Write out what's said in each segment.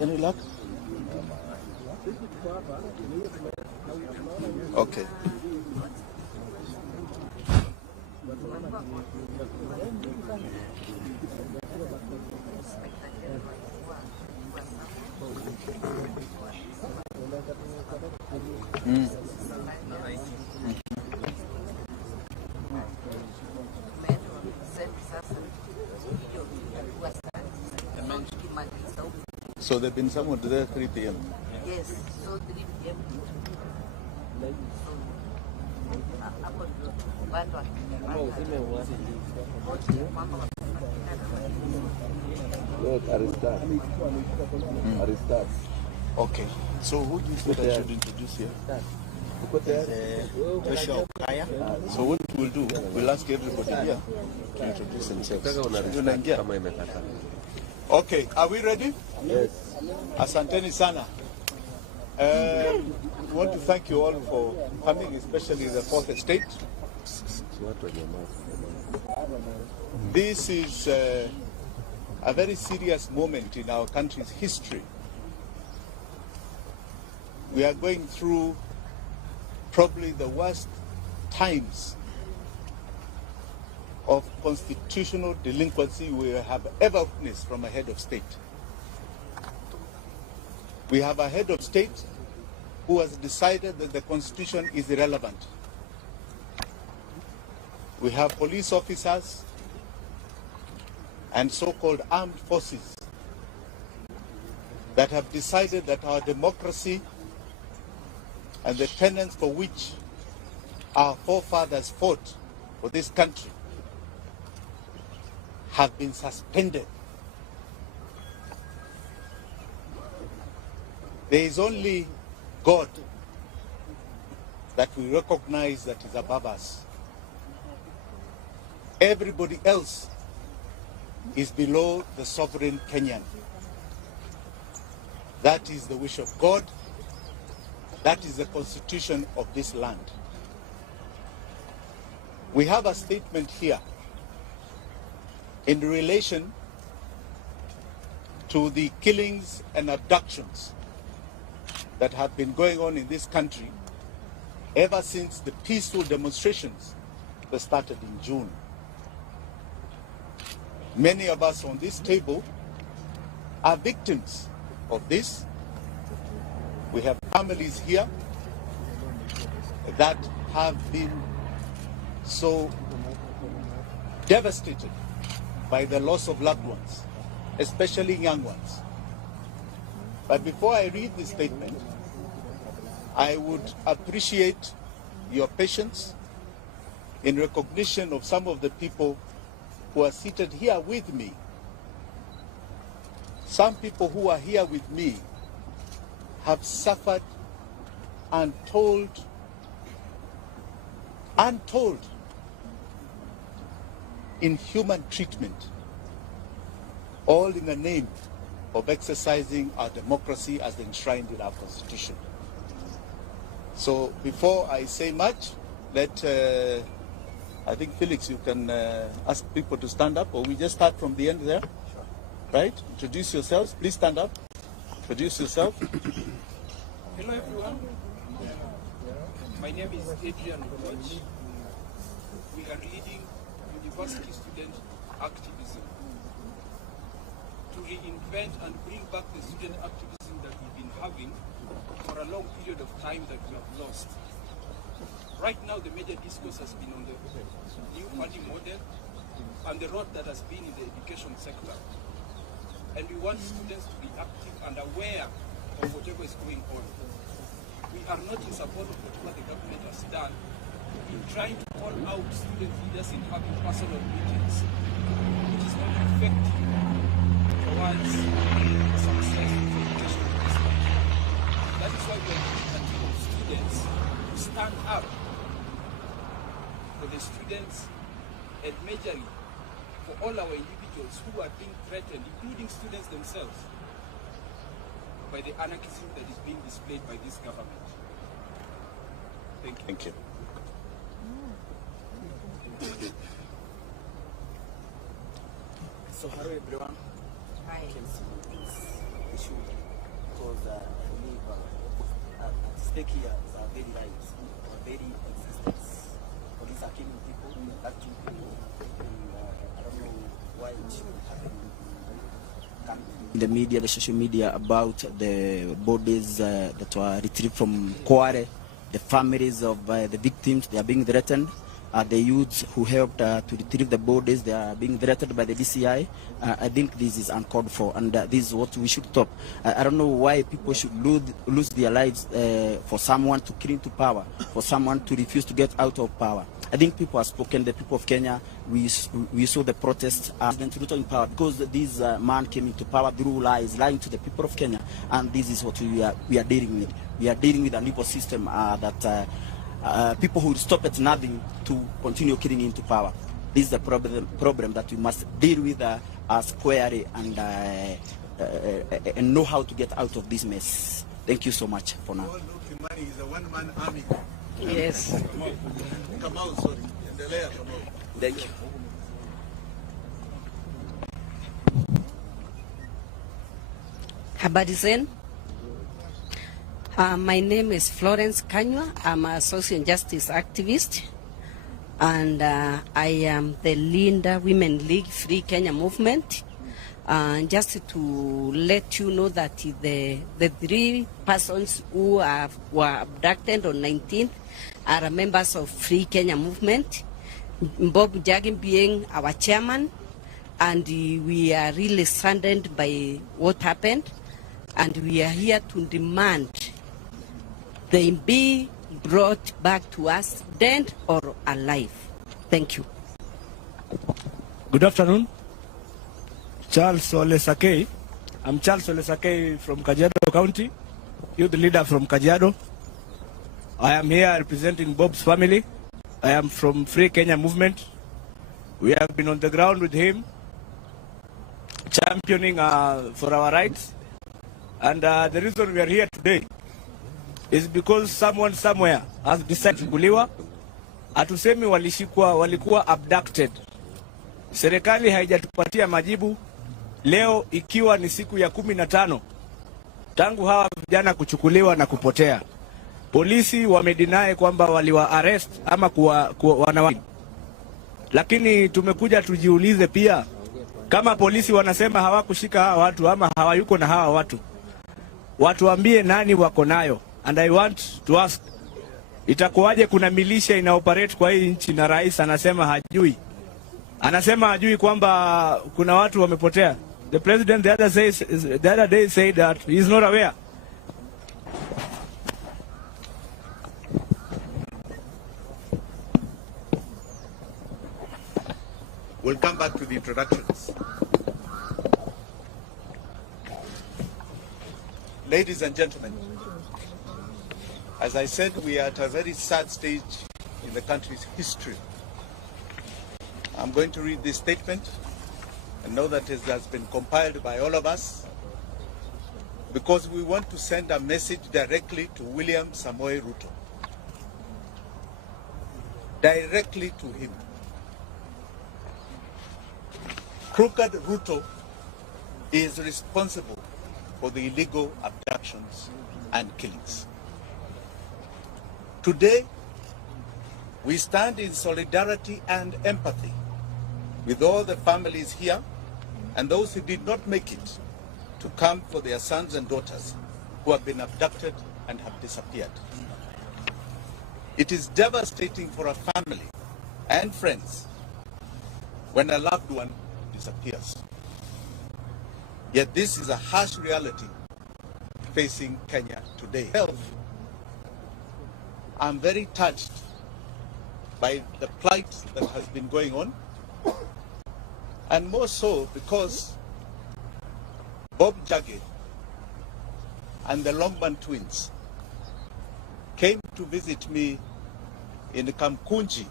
Any luck? Okay. So they've been somewhere there 3 p.m. Yes, so 3 p.m. Okay. So who do you think I should introduce here? So what we'll do, we'll ask everybody here to introduce themselves. Okay, are we ready? Yes. Asanteni sana. We want to thank you all for coming, especially the fourth estate. This is a very serious moment in our country's history. We are going through probably the worst times of constitutional delinquency we have ever witnessed from a head of state. We have a head of state who has decided that the constitution is irrelevant. We have police officers and so-called armed forces that have decided that our democracy and the tenets for which our forefathers fought for this country have been suspended. There is only God that we recognize that is above us. Everybody else is below the sovereign Kenyan. That is the wish of God. That is the constitution of this land. We have a statement here in relation to the killings and abductions that have been going on in this country ever since the peaceful demonstrations that started in June. Many of us on this table are victims of this. We have families here that have been so devastated by the loss of loved ones, especially young ones. But before I read this statement, I would appreciate your patience in recognition of some of the people who are seated here with me. Some people who are here with me have suffered untold inhuman treatment, all in the name of exercising our democracy as enshrined in our constitution. So before I say much, I think Felix, you can ask people to stand up, or we just start from the end there, right? Introduce yourselves, please stand up, introduce yourself. Hello everyone, my name is Adrian Koch. We are leading university student activism to reinvent and bring back the student activism that we've been having for a long period of time that we have lost. Right now the major discourse has been on the new funding model and the role that has been in the education sector. And we want students to be active and aware of whatever is going on. We are not in support of whatever the government has done in trying to call out student leaders in having personal meetings, which is not effective towards success of education in this country. That is why we are doing a team of students to stand up for the students and majorly for all our individuals who are being threatened, including students themselves, by the anarchism that is being displayed by this government. Thank you. Thank you. So hello everyone. Hi. Can see this issue because I believe at stake here is our very lives, our very existence. Police are killing people, acting people, and I don't know why it should happen. In the media, the social media, about the bodies that were retrieved from Kware, the families of the victims, they are being threatened. The youths who helped to retrieve the bodies, they are being threatened by the DCI. I think this is uncalled for, and this is what we should stop. I don't know why people should lose their lives for someone to cling to power, for someone to refuse to get out of power. I think people have spoken, the people of Kenya, we saw the protests. President Ruto in power because this man came into power through lies, lying to the people of Kenya, and this is what we are dealing with. We are dealing with an evil system that people who will stop at nothing to continue killing into power. This is the problem that we must deal with squarely and know how to get out of this mess. Thank you so much for now. Kimani is a one-man army. Yes. Kamau, sorry. Endelea, Kamau. Thank you. Habari zenu. My name is Florence Kanywa. I'm a social justice activist, and I am the Linda Women League Free Kenya movement. Just to let you know that the 3 persons who were abducted on 19th are members of Free Kenya movement. Bob Jagin being our chairman, and we are really saddened by what happened, and we are here to demand they be brought back to us, dead or alive. Thank you. Good afternoon. Charles Ole Sakei. I'm Charles Ole Sakei from Kajiado County, youth leader from Kajiado. I am here representing Bob's family. I am from Free Kenya movement. We have been on the ground with him, championing for our rights. And the reason we are here today is because someone somewhere has decided kuliwa. Hatusemi walikuwa abducted. Serikali haijatupatia majibu. Leo ikiwa ni siku ya 15 tangu hawa vijana kuchukuliwa na kupotea. Polisi wamedinae kwamba waliwa arrest ama kuwa lakini tumekuja tujiulize pia, kama polisi wanasema hawakushika hawa watu ama hawayuko na hawa watu, watuambie nani wako nayo. And I want to ask, itakuwaje kuna militia ina operate kwa hii nchi na rais anasema hajui? Anasema hajui kwamba kuna watu wamepotea. The president the other day said that he is not aware. We'll come back to the introductions. Ladies and gentlemen, as I said, we are at a very sad stage in the country's history. I'm going to read this statement and know that it has been compiled by all of us because we want to send a message directly to William Samoei Ruto. Directly to him. Crooked Ruto is responsible for the illegal abductions and killings. Today, we stand in solidarity and empathy with all the families here and those who did not make it to come for their sons and daughters who have been abducted and have disappeared. It is devastating for a family and friends when a loved one disappears. Yet this is a harsh reality facing Kenya today. I'm very touched by the plight that has been going on, and more so because Bob Jagge and the Longman twins came to visit me in Kamkunji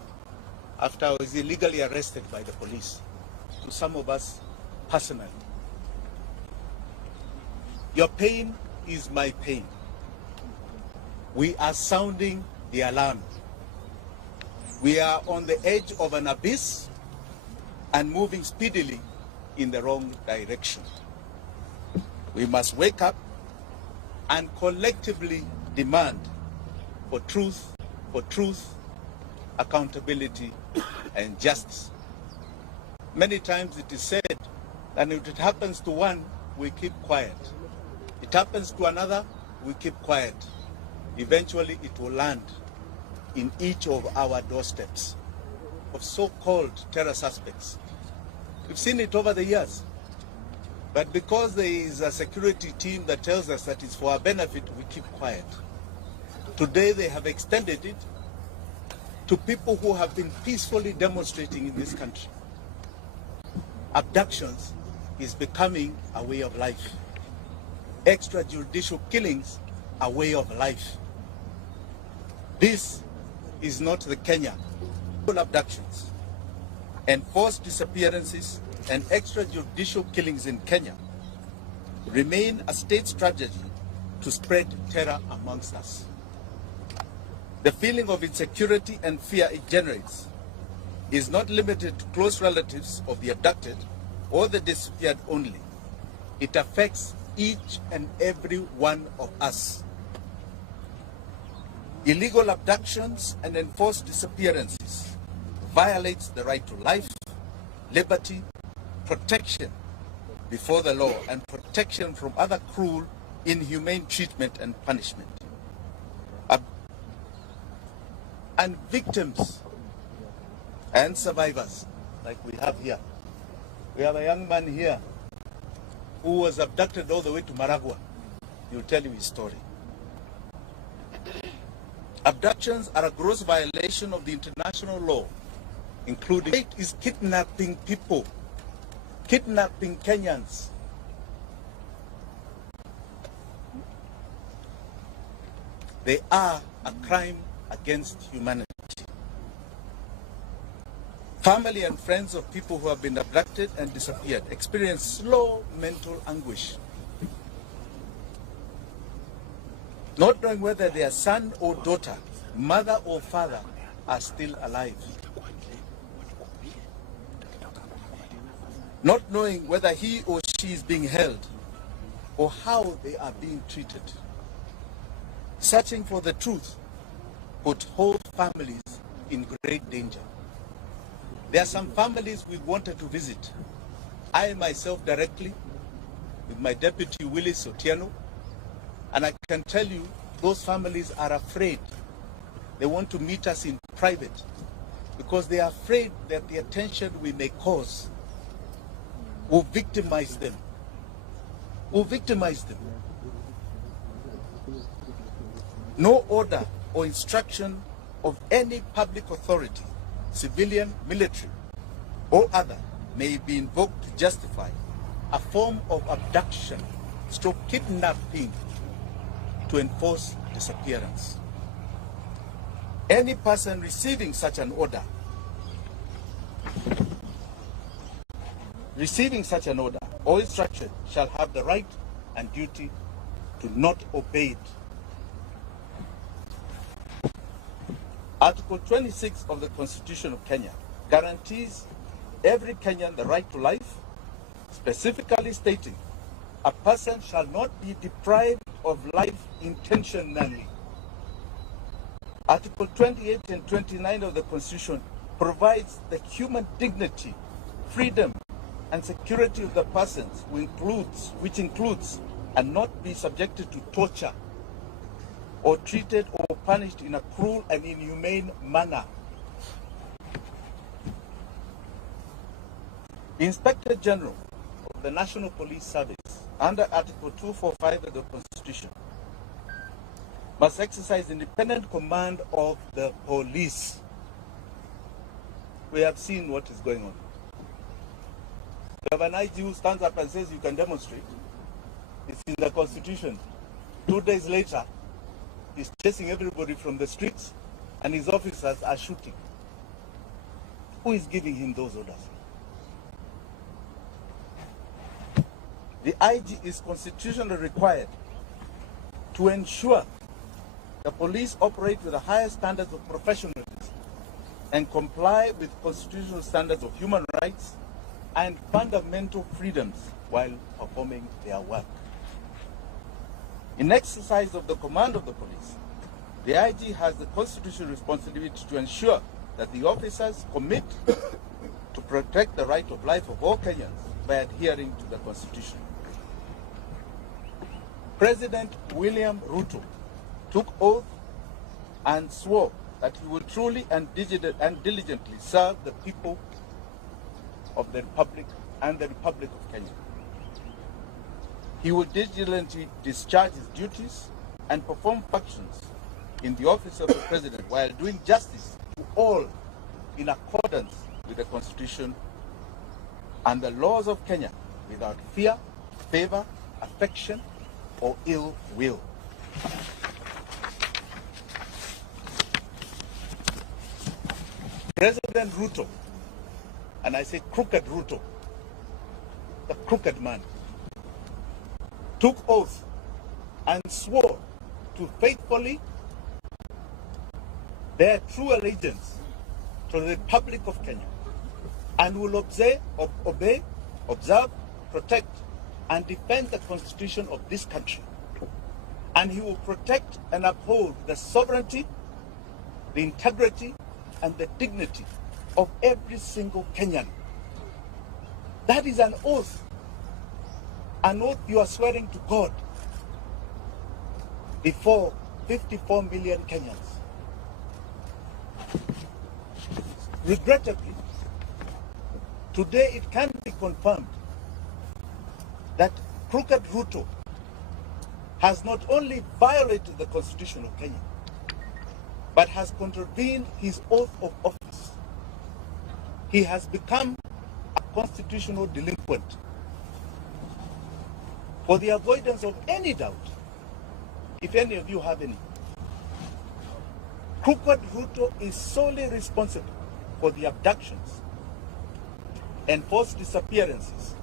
after I was illegally arrested by the police, to some of us personally. Your pain is my pain. We are sounding the alarm. We are on the edge of an abyss and moving speedily in the wrong direction. We must wake up and collectively demand for truth, accountability, and justice. Many times it is said that if it happens to one, we keep quiet. It happens to another, we keep quiet. Eventually it will land in each of our doorsteps of so-called terror suspects. We've seen it over the years. But because there is a security team that tells us that it's for our benefit, we keep quiet. Today they have extended it to people who have been peacefully demonstrating in this country. Abductions is becoming a way of life. Extrajudicial killings a way of life. This is not the Kenya. Abductions, enforced disappearances, and extrajudicial killings in Kenya remain a state strategy to spread terror amongst us. The feeling of insecurity and fear it generates is not limited to close relatives of the abducted or the disappeared only. It affects each and every one of us. Illegal abductions and enforced disappearances violates the right to life, liberty, protection before the law, and protection from other cruel, inhumane treatment and punishment. And victims and survivors, like we have here. We have a young man here who was abducted all the way to Maragua. He'll tell you his story. Abductions are a gross violation of the international law, including it is kidnapping people, kidnapping Kenyans. They are a crime against humanity. Family and friends of people who have been abducted and disappeared experience slow mental anguish, not knowing whether their son or daughter, mother or father are still alive, not knowing whether he or she is being held or how they are being treated. Searching for the truth put whole families in great danger. There are some families we wanted to visit. I myself directly, with my deputy Willis Otieno, and I can tell you those families are afraid. They want to meet us in private because they are afraid that the attention we may cause will victimize them. No order or instruction of any public authority, civilian, military, or other, may be invoked to justify a form of abduction, kidnapping, to enforce disappearance. Any person receiving such an order, or instruction shall have the right and duty to not obey it. Article 26 of the Constitution of Kenya guarantees every Kenyan the right to life, specifically stating a person shall not be deprived of life intentionally. Article 28 and 29 of the Constitution provides the human dignity, freedom, and security of the persons, which includes and not be subjected to torture or treated or punished in a cruel and inhumane manner. The Inspector General of the National Police Service, under Article 245 of the Constitution, must exercise independent command of the police. We have seen what is going on. You have an IG who stands up and says you can demonstrate. It's in the Constitution. 2 days later, he's chasing everybody from the streets and his officers are shooting. Who is giving him those orders? The IG is constitutionally required to ensure the police operate with the highest standards of professionalism and comply with constitutional standards of human rights and fundamental freedoms while performing their work. In exercise of the command of the police, the IG has the constitutional responsibility to ensure that the officers commit to protect the right of life of all Kenyans by adhering to the Constitution. President William Ruto took oath and swore that he would truly and diligently serve the people of the Republic and the Republic of Kenya. He would diligently discharge his duties and perform functions in the office of the President while doing justice to all in accordance with the Constitution and the laws of Kenya without fear, favor, affection, or ill will. President Ruto, and I say crooked Ruto, the crooked man, took oath and swore to faithfully bear true allegiance to the Republic of Kenya and will obey, observe, protect, and defend the Constitution of this country. And he will protect and uphold the sovereignty, the integrity, and the dignity of every single Kenyan. That is an oath you are swearing to God before 54 million Kenyans. Regrettably, today it can be confirmed that crooked Ruto has not only violated the Constitution of Kenya, but has contravened his oath of office. He has become a constitutional delinquent. For the avoidance of any doubt, if any of you have any, crooked Ruto is solely responsible for the abductions, enforced disappearances,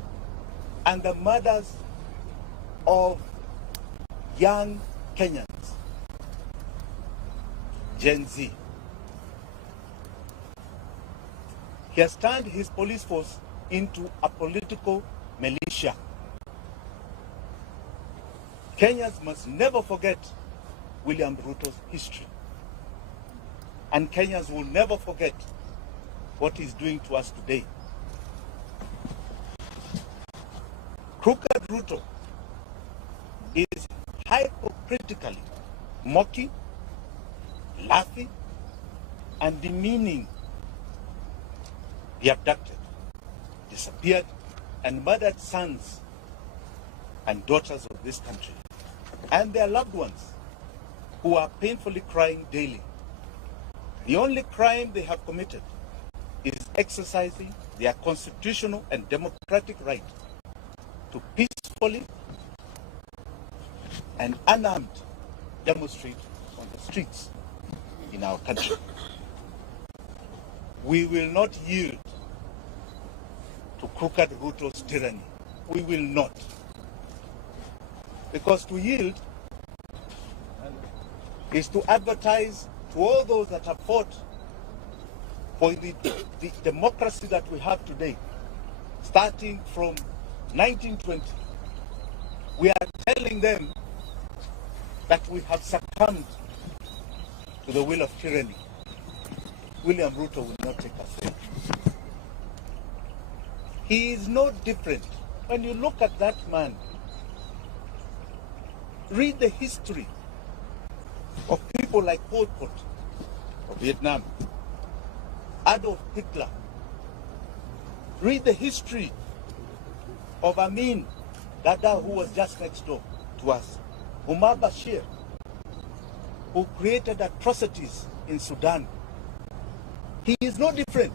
and the murders of young Kenyans, Gen Z. He has turned his police force into a political militia. Kenyans must never forget William Ruto's history. And Kenyans will never forget what he's doing to us today. Crooked Ruto is hypocritically mocking, laughing, and demeaning the abducted, disappeared, and murdered sons and daughters of this country, and their loved ones who are painfully crying daily. The only crime they have committed is exercising their constitutional and democratic right to peacefully and unarmed demonstrate on the streets in our country. We will not yield to crooked Ruto's tyranny. We will not. Because to yield is to advertise to all those that have fought for the democracy that we have today, starting from 1920. We are telling them that we have succumbed to the will of tyranny. William Ruto will not take us there. He is no different. When you look at that man, read the history of people like Pol Pot of Vietnam, Adolf Hitler. Read the history of Amin Dada, who was just next door to us, Umar Bashir, who created atrocities in Sudan. He is no different.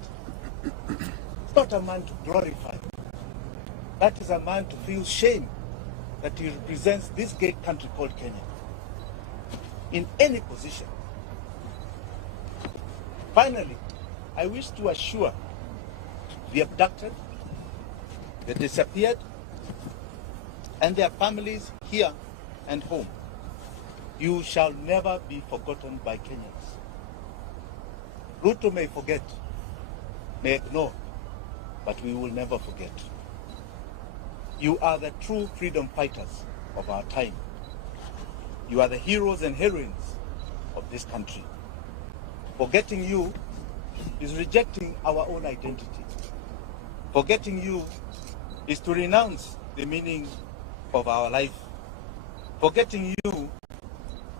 He's not a man to glorify. That is a man to feel shame that he represents this great country called Kenya in any position. Finally, I wish to assure the abducted, the disappeared, and their families here and home You shall never be forgotten by Kenyans. Ruto may forget, may ignore, but we will never forget. You are the true freedom fighters of our time. You are the heroes and heroines of this country. Forgetting you is rejecting our own identity. Forgetting you is to renounce the meaning of our life. Forgetting you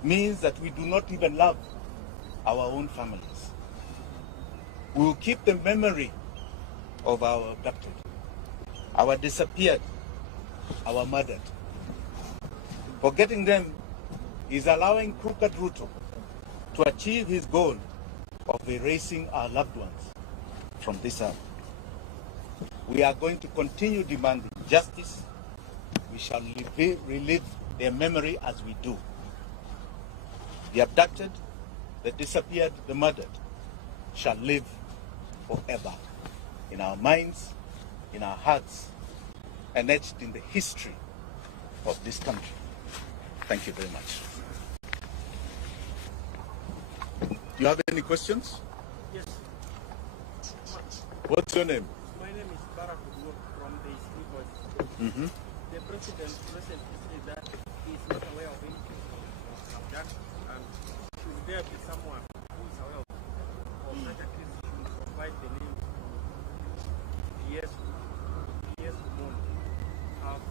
means that we do not even love our own families. We will keep the memory of our abducted, our disappeared, our murdered. Forgetting them is allowing crooked Ruto to achieve his goal of erasing our loved ones from this earth. We are going to continue demanding justice. We shall relive their memory as we do. The abducted, the disappeared, the murdered shall live forever in our minds, in our hearts, and etched in the history of this country. Thank you very much. Do you have any questions? Yes. What's your name? My name is Barack from the Siogopi. The president recently said that he is not aware of anything of that, and should there be someone who is aware of such a case, he should provide the name. Yes, Moon. Have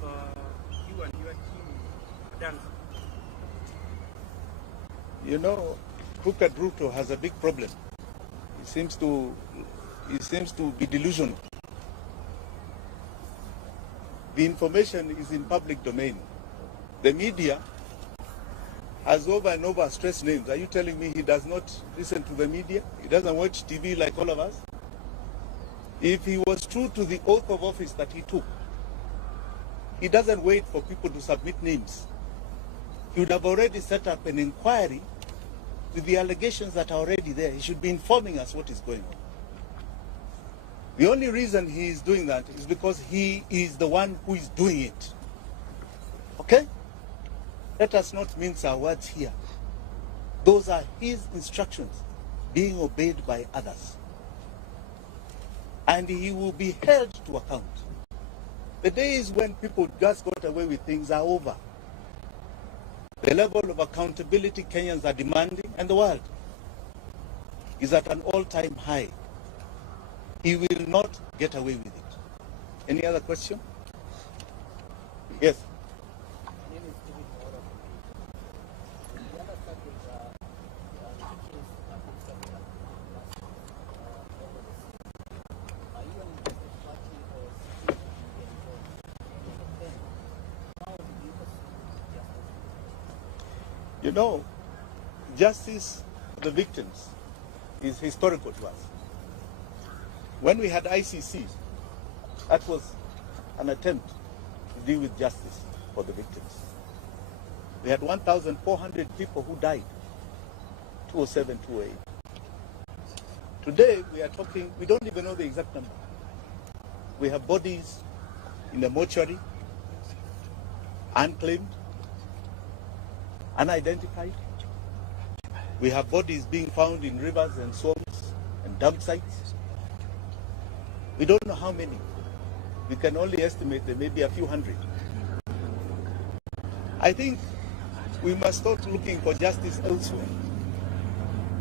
you and your team done? You know, Crooked Ruto has a big problem. He seems to be delusional. The information is in public domain. The media has over and over stressed names. Are you telling me he does not listen to the media? He doesn't watch TV like all of us? If he was true to the oath of office that he took, he doesn't wait for people to submit names. He would have already set up an inquiry with the allegations that are already there. He should be informing us what is going on. The only reason he is doing that is because he is the one who is doing it. Okay? Let us not mince our words here. Those are his instructions being obeyed by others. And he will be held to account. The days when people just got away with things are over. The level of accountability Kenyans are demanding, and the world, is at an all-time high. He will not get away with it. Any other question? Yes. You know, justice to the victims is historical to us. When we had ICC, that was an attempt to deal with justice for the victims. We had 1,400 people who died, 2007, 2008. Today, we are talking, we don't even know the exact number. We have bodies in the mortuary, unclaimed, unidentified. We have bodies being found in rivers and swamps and dump sites. We don't know how many. We can only estimate there may be a few hundred. I think we must start looking for justice elsewhere.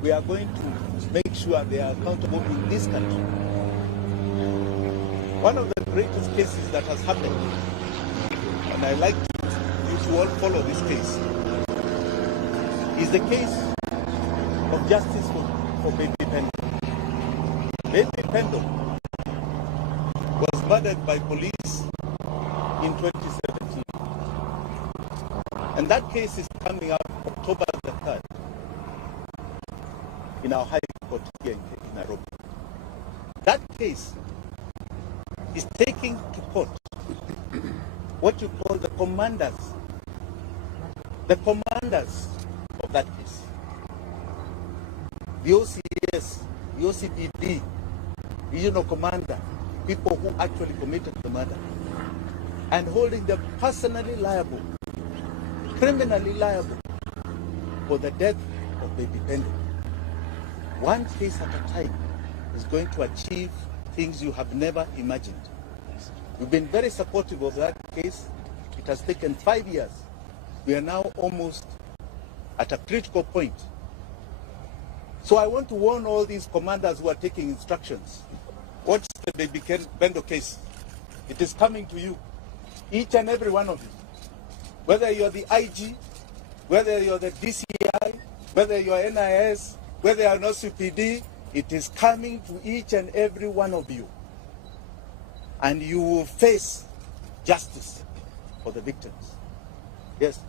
We are going to make sure they are accountable in this country. One of the greatest cases that has happened, and I like you to all follow this case, is the case of justice for Baby Pendo. Baby Pendo was murdered by police in 2017. And that case is coming up October the 3rd in our High Court here in Nairobi. That case is taking to court what you call the commanders of that case. The OCS, the OCPD, regional commander, people who actually committed the murder, and holding them personally liable, criminally liable for the death of baby Pendo. One case at a time is going to achieve things you have never imagined. We've been very supportive of that case. It has taken 5 years. We are now almost at a critical point. So I want to warn all these commanders who are taking instructions. What's the baby Pendo case? It is coming to you, each and every one of you. Whether you're the IG, whether you're the DCI, whether you're NIS, whether you're not CPD, it is coming to each and every one of you. And you will face justice for the victims. Yes?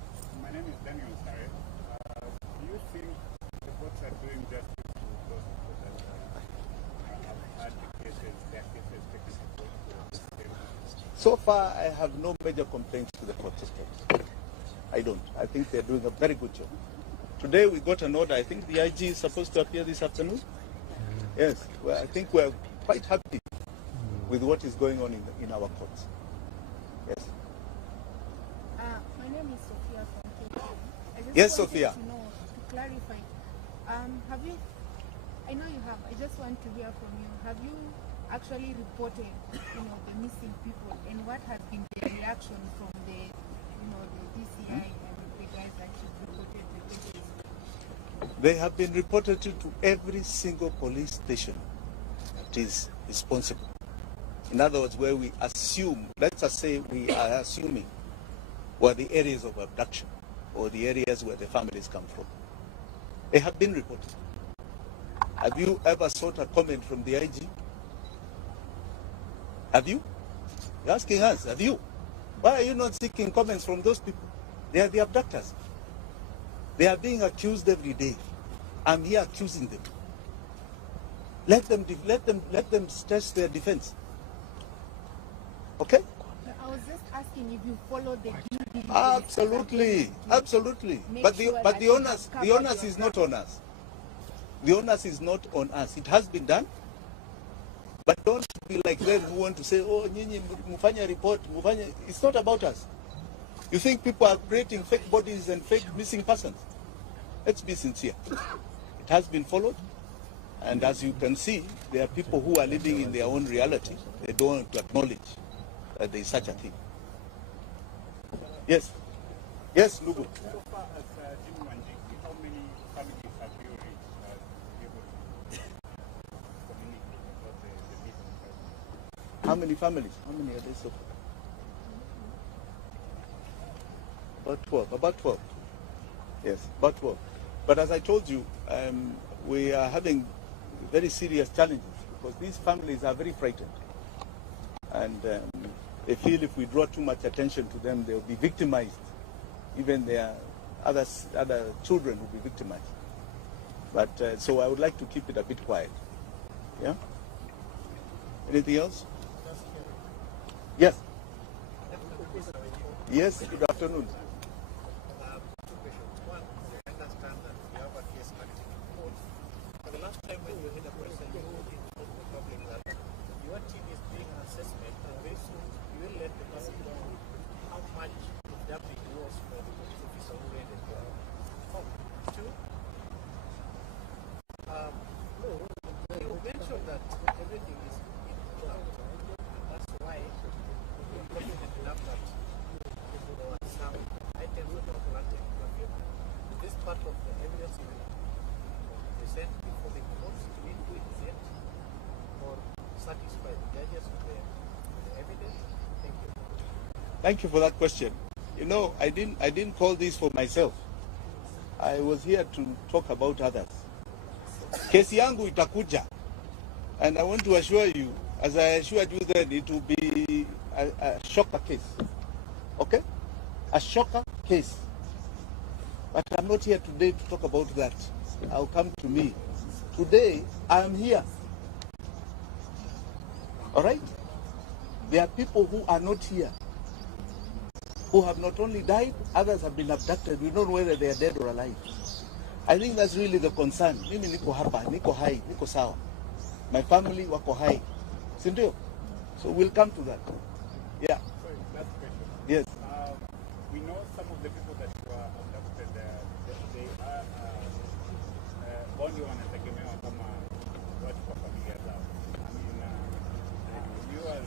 My name is Daniel Sare. Do you think the courts are doing justice to those people that have had the cases, their cases taken to court? So far, I have no major complaints to the court system. I don't. I think they're doing a very good job. Today we got an order. I think the IG is supposed to appear this afternoon. Yes. Well, I think we're quite happy with what is going on in our courts. Yes. My name is Sophia from KTN. Yes, Sophia. To clarify, have you? I know you have. I just want to hear from you. Have you actually reported, the missing people, and what has been the reaction from the, the DCI and the guys that you reported the cases? They have been reported to every single police station that is responsible. In other words, where we assume, let's just say we are assuming, were the areas of abduction or the areas where the families come from. They have been reported. Have you ever sought a comment from the IG? Have you? You're asking us, have you? Why are you not seeking comments from those people? They are the abductors. They are being accused every day. I'm here accusing them. Let them stress their defense. Okay? I was just asking if you follow the due diligence. Absolutely, absolutely. But the onus is not on us. The onus is not on us. It has been done. But don't be like them who want to say, oh, nyinyi mufanya report, mufanya. It's not about us. You think people are creating fake bodies and fake missing persons? Let's be sincere. It has been followed. And as you can see, there are people who are living in their own reality. They don't want to acknowledge that there is such a thing. Yes. Yes, Lugu. So far as Jim Wanjigi, how many families have you reached able to communicate about the missing persons? How many families? How many are there so far? About 12. About 12. Yes, about 12. But as I told you, we are having very serious challenges because these families are very frightened. And they feel if we draw too much attention to them, they'll be victimized. Even their other children will be victimized. But so I would like to keep it a bit quiet. Yeah? Anything else? Yes. Yes, good afternoon. The last time when you had a person, you told the public that your team is doing an assessment and very soon you will let the person know how much of damage it was for the police officer who raided your home. Two, you mentioned that everything is in cloud, and that's why you're confident enough that there were some items that were planted in the field. This part of the evidence you will present before the courts to be present or satisfy the judges with the evidence? Thank you. Thank you for that question. You know, I didn't call this for myself. I was here to talk about others. Kesi yangu itakuja. And I want to assure you, as I assured you then, it will be a shocker case. Okay? A shocker case. But I'm not here today to talk about that. I'll come to me. Today, I'm here. All right? There are people who are not here, who have not only died, others have been abducted. We don't know whether they are dead or alive. I think that's really the concern. Mimi niko hapa, niko hai, niko sawa. My family wako hai. Sindio? So we'll come to that. Yeah. Sorry, last question. Yes. We know some of the people that were abducted, they are only wanategemewa kama watu kwa familia zao. I mean, you as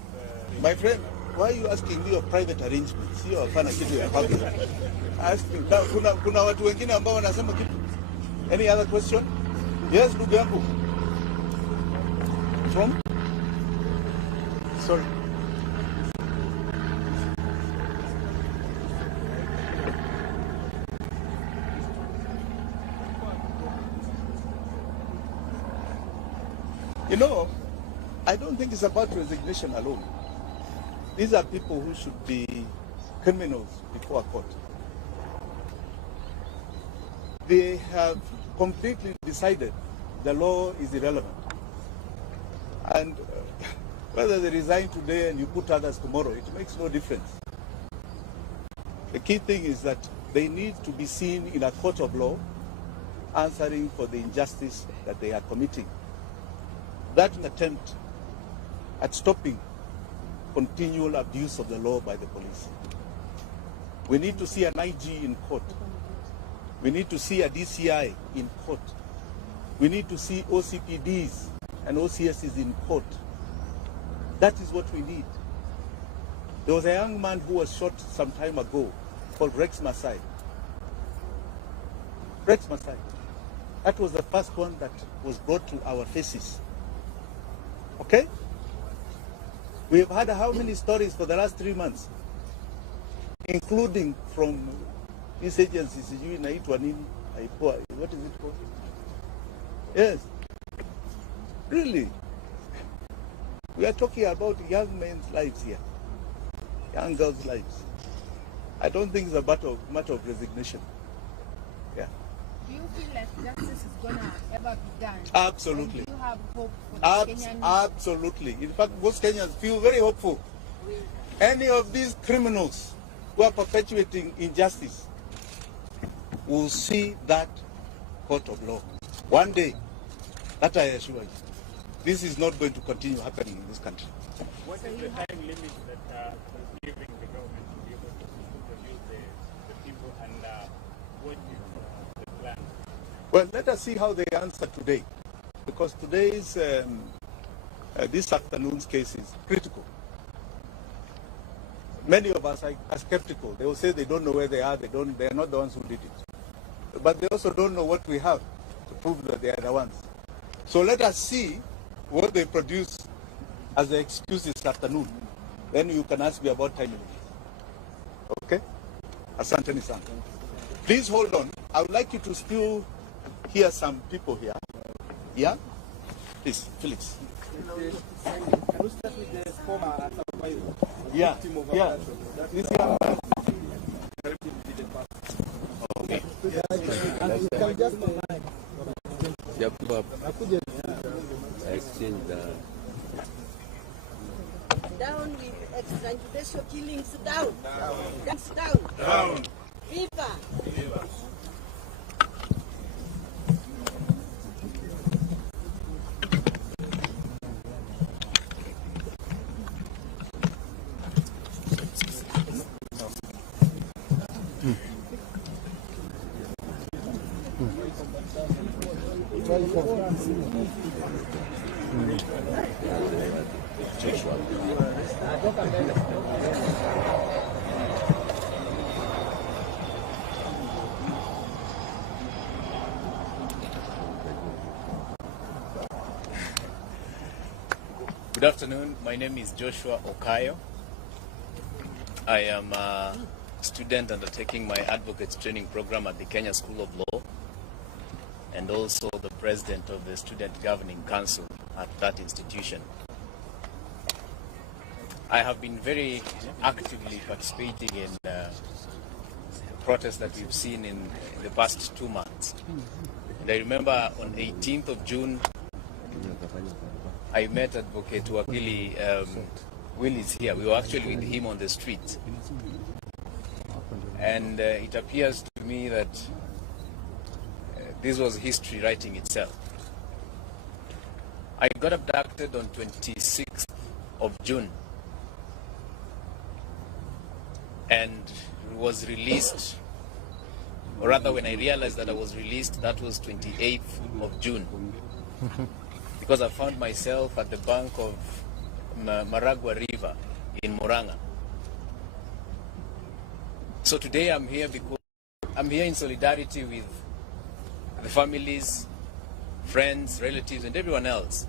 My friend, why are you asking me of private arrangements? Hiyo hapana kitu ya public. Kuna watu wengine ambao wanasema kitu. Any other question? Yes, ndugu yangu. From? Sorry. You know, I don't think it's about resignation alone. These are people who should be criminals before a court. They have completely decided the law is irrelevant. And whether they resign today and you put others tomorrow, it makes no difference. The key thing is that they need to be seen in a court of law answering for the injustice that they are committing. That's an attempt at stopping continual abuse of the law by the police. We need to see an IG in court. We need to see a DCI in court. We need to see OCPDs and OCSs in court. That is what we need. There was a young man who was shot some time ago called Rex Masai. Rex Masai. That was the first one that was brought to our faces. Okay? We have had how many stories for the last 3 months? Including from these agencies, what is it called? Yes. Really? We are talking about young men's lives here. Young girls' lives. I don't think it's a matter of resignation. Yeah. Do you feel like justice is going to ever be done? Absolutely. And do you have hope for the Kenyan? Absolutely. In fact, most Kenyans feel very hopeful. Any of these criminals who are perpetuating injustice will see that court of law. One day, that I assure you, this is not going to continue happening in this country. what is the time limit that is giving the government to be able to produce the people, and what is the plan? Well, let us see how they answer today, because today's this afternoon's case is critical. Many of us are skeptical. They will say they don't know where they are. They are not the ones who did it, but they also don't know what we have to prove that they are the ones. So let us see what they produce as the excuse this afternoon. Then you can ask me about timing. Okay? Asante sana. Please hold on. I would like you to still hear some people here. Yeah? Please, Felix. Can we start with the former survivor? Yeah. Yeah. This young man. Okay. Exchange the Down with extrajudicial killings, down. That's down. Down. Viva. Good afternoon. My name is Joshua Okayo. I am a student undertaking my advocates training program at the Kenya School of Law, and also the president of the Student Governing Council at that institution. I have been very actively participating in protests that we've seen in the past 2 months. And I remember on 18th of June, I met Advocate Wakili Will is here. We were actually with him on the street. And it appears to me that this was history writing itself. I got abducted on 26th of June and was released or rather when I realized that I was released, that was 28th of June. Because I found myself at the bank of Maragua River in Murang'a. So today I'm here because I'm here in solidarity with the families, friends, relatives, and everyone else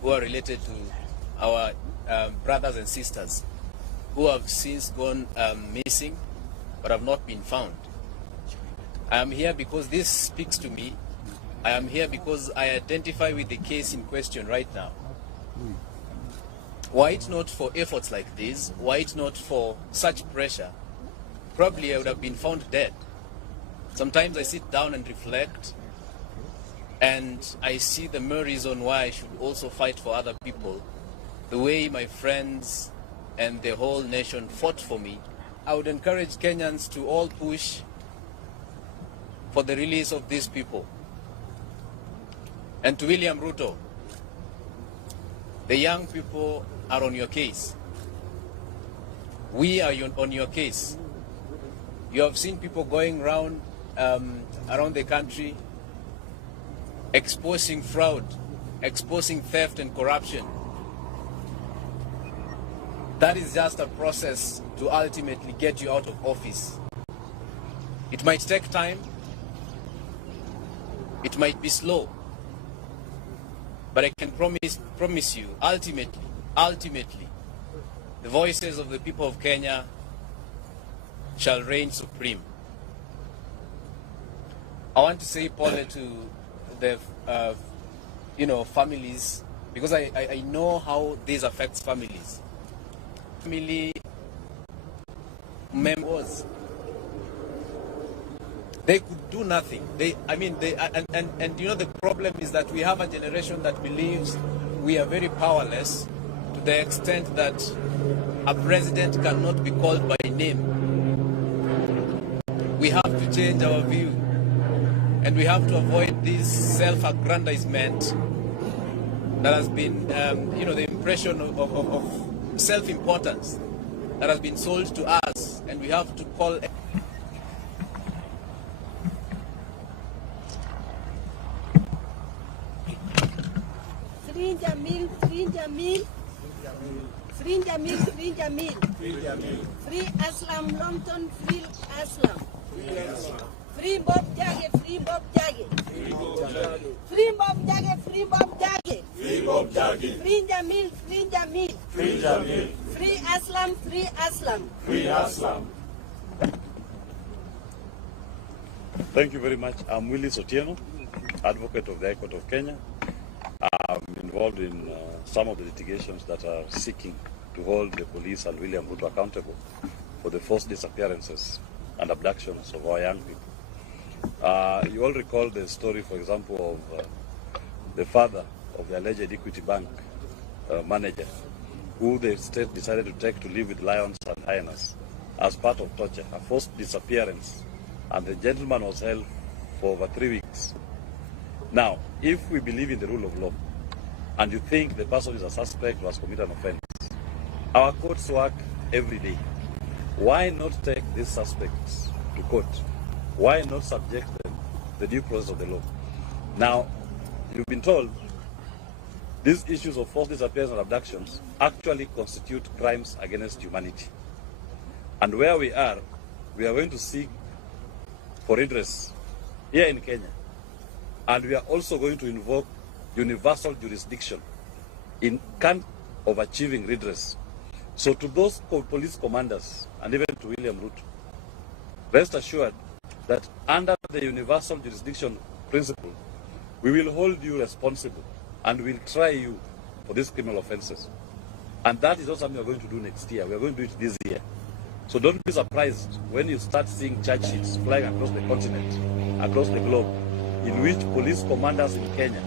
who are related to our brothers and sisters who have since gone missing but have not been found. I am here because this speaks to me. I am here because I identify with the case in question right now. Were it not for efforts like this, were it not for such pressure, probably I would have been found dead. Sometimes I sit down and reflect, and I see the mere reason why I should also fight for other people, the way my friends and the whole nation fought for me. I would encourage Kenyans to all push for the release of these people. And to William Ruto, the young people are on your case. We are on your case. You have seen people going around the country exposing fraud, exposing theft and corruption. That is just a process to ultimately get you out of office. It might take time, it might be slow, but I can promise you, ultimately, the voices of the people of Kenya shall reign supreme. I want to say pole to the families, because I know how this affects families. Family members, they could do nothing. And you know, the problem is that we have a generation that believes we are very powerless to the extent that a president cannot be called by name. We have to change our view, and we have to avoid this self-aggrandizement that has been, the impression of self-importance that has been sold to us, and we have to call. Free Jamil, free Jamil, free Jamil, free Jamil, free Aslam Longton, free Aslam, free Bob Jage, free Bob Jage, free Bob Jage, free Bob Jage, free Bob Jage, free Jamil, free Jamil, free Jamil, free Aslam, free Aslam, free Aslam. Thank you very much. I'm Willis Otieno, advocate of the High Court of Kenya. I'm involved in some of the litigations that are seeking to hold the police and William Ruto accountable for the forced disappearances and abductions of our young people. You all recall the story, for example, of the father of the alleged Equity Bank manager, who the state decided to take to live with lions and hyenas as part of torture, a forced disappearance, and the gentleman was held for over 3 weeks. Now, if we believe in the rule of law, and you think the person is a suspect who has committed an offense, our courts work every day. Why not take these suspects to court? Why not subject them to the due process of the law? Now, you've been told these issues of forced disappearance and abductions actually constitute crimes against humanity. And where we are going to seek for redress here in Kenya. And we are also going to invoke universal jurisdiction in kind of achieving redress. So to those police commanders, and even to William Ruto, rest assured that under the universal jurisdiction principle, we will hold you responsible and will try you for these criminal offenses. And that is not something we are going to do next year. We are going to do it this year. So don't be surprised when you start seeing charge sheets flying across the continent, across the globe, in which police commanders in Kenya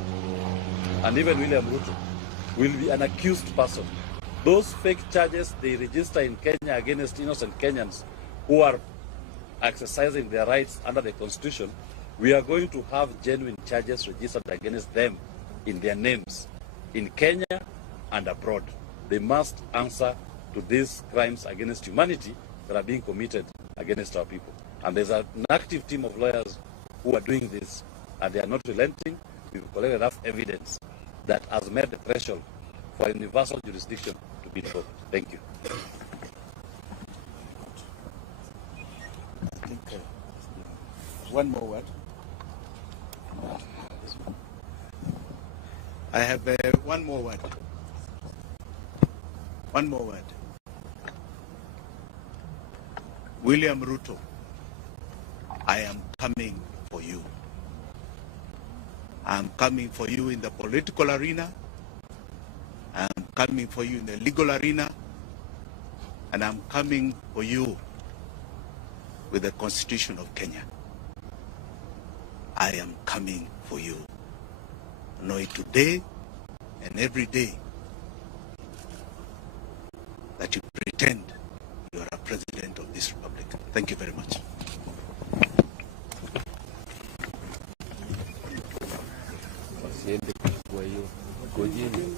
and even William Ruto will be an accused person. Those fake charges they register in Kenya against innocent Kenyans who are exercising their rights under the Constitution, we are going to have genuine charges registered against them in their names in Kenya and abroad. They must answer to these crimes against humanity that are being committed against our people. And there's an active team of lawyers who are doing this, and they are not relenting. We've collected enough evidence that has made the threshold for universal jurisdiction to be invoked. Thank you. I think one more word. I have one more word. One more word. William Ruto, I am coming for you. I'm coming for you in the political arena. I'm coming for you in the legal arena. And I'm coming for you with the Constitution of Kenya. I am coming for you. Know it today and every day that you pretend you are a president of this republic. Thank you very much. Wasiende kwa hiyo. Ngojeni.